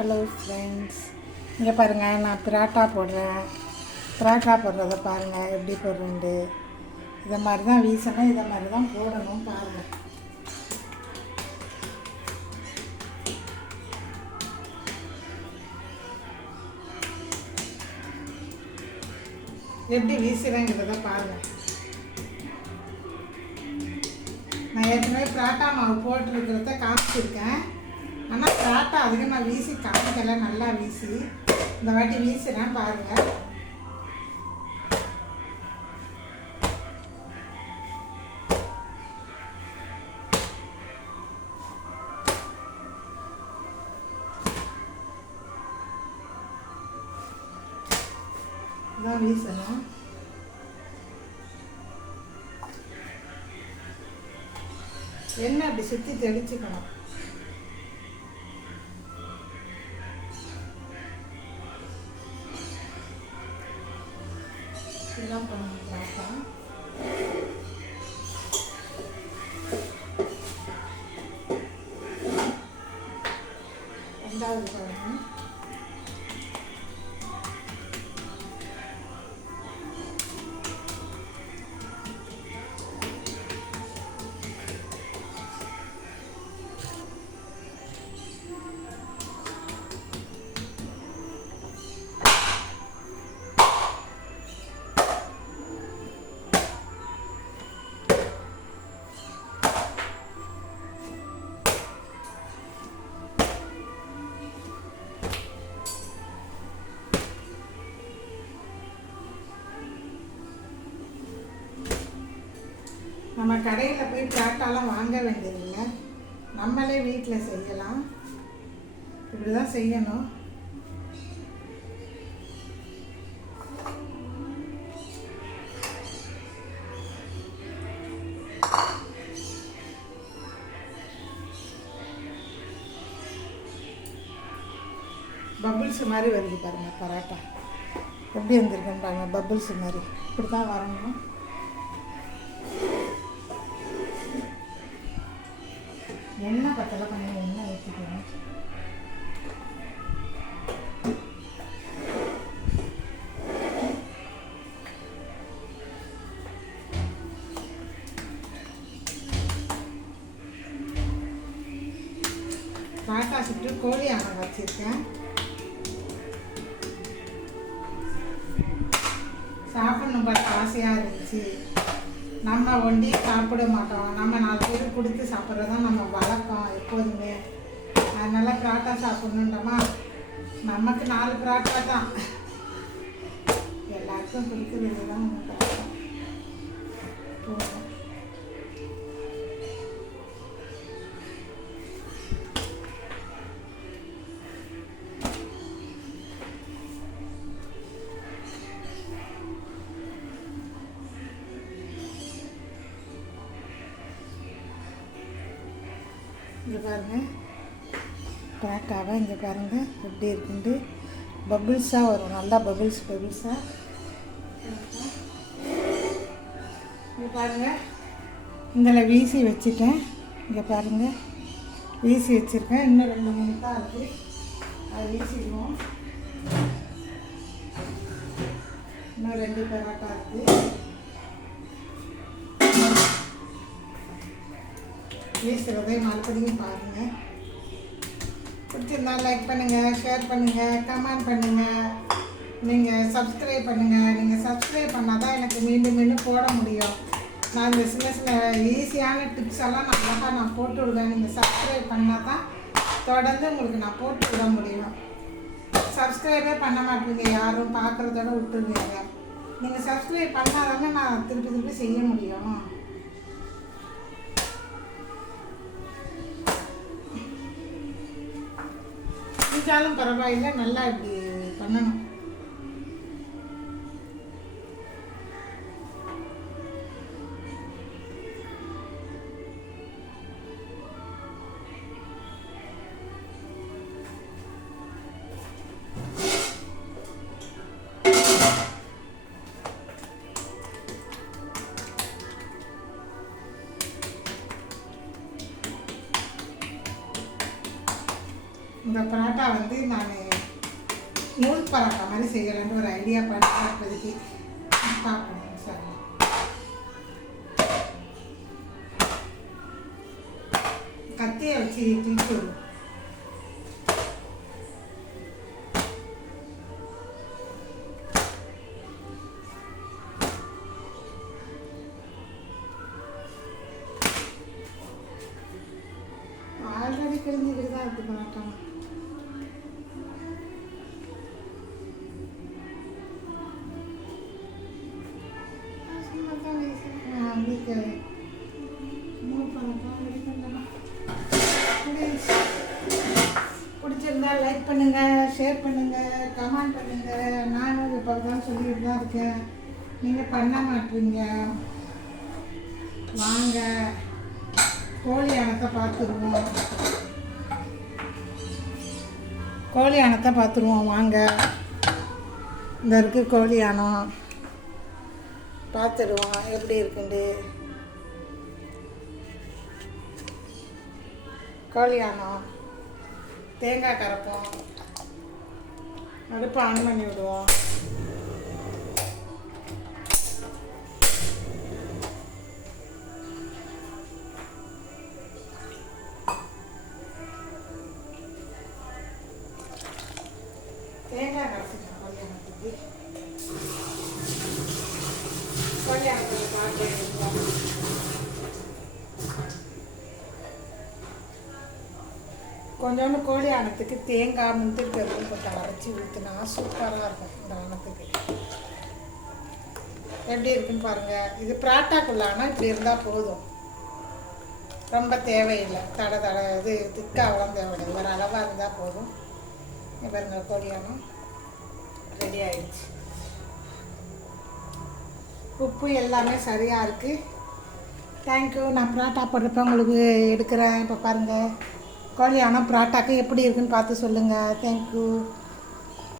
Hello friends இங்கே பாருங்கள் நான் பிராட்டா போடுறேன். பிராட்டா போடுறத பாருங்கள் எப்படி போடுறேன்ட்டு. இதை மாதிரி தான் வீசணும் இதை மாதிரி தான் போடணும் பாருங்கள் எப்படி வீசுகிறேங்கிறத பாருங்கள் நான் ஏற்கனவே பிராட்டா மாவு போட்டிருக்கிறத காமிச்சிருக்கேன். ஆனால் பராட்டா அதிகமாக நான் வீசி காமிக்கல நல்லா வீசி இந்த வாட்டி வீசுகிறேன் பாருங்கள் இதான் வீசணும் என்ன அப்படி சுற்றி தெளிச்சுக்கணும். தான் பண்ணணும் பார்த்தா நம்ம கடையில் போய் பேட்டாலாம் வாங்க வேண்டியதில்லை. நம்மளே வீட்டில் செய்யலாம். இப்படி தான் செய்யணும். பபுள்ஸ் மாதிரி வருது பாருங்கள் பரோட்டா. எப்படி வந்திருக்குன்னு பாருங்கள் பபுள்ஸ் மாதிரி. இப்படி தான் வரணும். எண்ணெய் பத்தலை கொஞ்சம் எண்ணெய் ஊற்றிக்கணும் காட்டா சுட்டு கோழி அணை வச்சுருக்கேன். சாப்பிடணும் பார்த்து ஆசையாக இருந்துச்சு. நம்ம ஒண்டி சாப்பிட மாட்டோம். நம்ம நாலு பேருக்கு கொடுத்து சாப்பிட்றது தான் நம்ம வழக்கம் எப்போதுமே. அதனால பராட்டா சாப்பிட்ணுன்றோமா நமக்கு நாலு பராட்டா தான். எல்லாருக்கும் பிடிக்கிறது தான் நம்ம பராட்டா. போதும். இங்கே பாருங்கள் பராட்டாவை இங்கே பாருங்கள் எப்படி இருக்குண்டு பபுள்ஸாக வரும். நல்லா பபுள்ஸ் பபுள்ஸாக இங்கே பாருங்கள் இதில் வீசி வச்சுட்டேன். இங்கே பாருங்கள் வீசி வச்சுருக்கேன். இன்னும் ரெண்டு மூணு தான் இருக்குது அது வீசிடுவோம். இன்னும் ரெண்டு பரோட்டா இருக்குது வீசுகிறதை மறுபடியும் பாருங்கள் பிடிச்சிருந்தா லைக் பண்ணுங்கள் ஷேர் பண்ணுங்கள் கமெண்ட் பண்ணுங்கள் நீங்கள் சப்ஸ்கிரைப் பண்ணுங்கள் நீங்கள் சப்ஸ்கிரைப் பண்ணால் தான் எனக்கு மீண்டும் மீண்டும் போட முடியும். நான் இந்த சின்ன சின்ன ஈஸியான டிப்ஸ் எல்லாம் நான் அழகாக நான் போட்டு விடுவேன். நீங்கள் சப்ஸ்கிரைப் பண்ணால் தான் தொடர்ந்து உங்களுக்கு நான் போட்டு விட முடியும். சப்ஸ்கிரைபே பண்ண மாட்டீங்க. யாரும் பார்க்குறதோட விட்டுருவீங்க. நீங்கள் சப்ஸ்கிரைப் பண்ணாதானே நான் திருப்பி திருப்பி செய்ய முடியும். வச்சாலும் பரவாயில்லை நல்லா இப்படி பண்ணணும். இந்த பரோட்டா வந்து நான் நூல் பரோட்டா மாதிரி செய்யலான்னு ஒரு ஐடியா பண்ணுறேன் இப்போதைக்கு பார்க்கணும் சார். கத்தியை வச்சு கிழிச்சு விடும் ஆல்ரெடி கிழிஞ்சிக்கிட்டு தான் இருக்குது பரோட்டா. பிடிச்சிருந்தா லைக் பண்ணுங்கள் ஷேர் பண்ணுங்கள் கமெண்ட் பண்ணுங்கள் நானும் இப்போ தான் சொல்லிட்டு தான் இருக்கேன். நீங்கள் பண்ண மாட்டீங்க. வாங்க. கோழி அணத்தை பார்த்துருவோம். கோழி அணத்தை பார்த்துருவோம். வாங்க. இந்த இருக்கு கோழி அணம் பார்த்துருவோம். எப்படி இருக்குண்டு கோழி அணம் தேங்காய் கரைப்போம் அடுப்பு ஆன் பண்ணி விடுவோம் தேங்காய் கரைச்சிட்டோம் கல்யாணத்துக்கு கல்யாணத்துக்கு பாட்டு எடுப்போம் கொஞ்சோண்டு கோழி ஆனத்துக்கு தேங்காய் முந்திரி பருப்பு போட்டு அரைச்சி ஊற்றினா சூப்பராக இருக்கும் இந்த ஆனத்துக்கு. எப்படி இருக்குன்னு பாருங்கள் இது பராட்டாக்குள்ளானா இப்படி இருந்தால் போதும். ரொம்ப தேவையில்லை. தடை தடை இது திக்காவெல்லாம் தேவையில்லை ஒரு அளவாக இருந்தால் போதும். பாருங்கள் கோழியானம் ரெடி ஆயிடுச்சு. உப்பு எல்லாமே சரியாக இருக்குது தேங்க்யூ நான் பராட்டா போடுறப்ப உங்களுக்கு எடுக்கிறேன். இப்போ பாருங்கள் கோழியானம் பராட்டாக்கு எப்படி இருக்குன்னு பார்த்து சொல்லுங்கள் தேங்க்யூ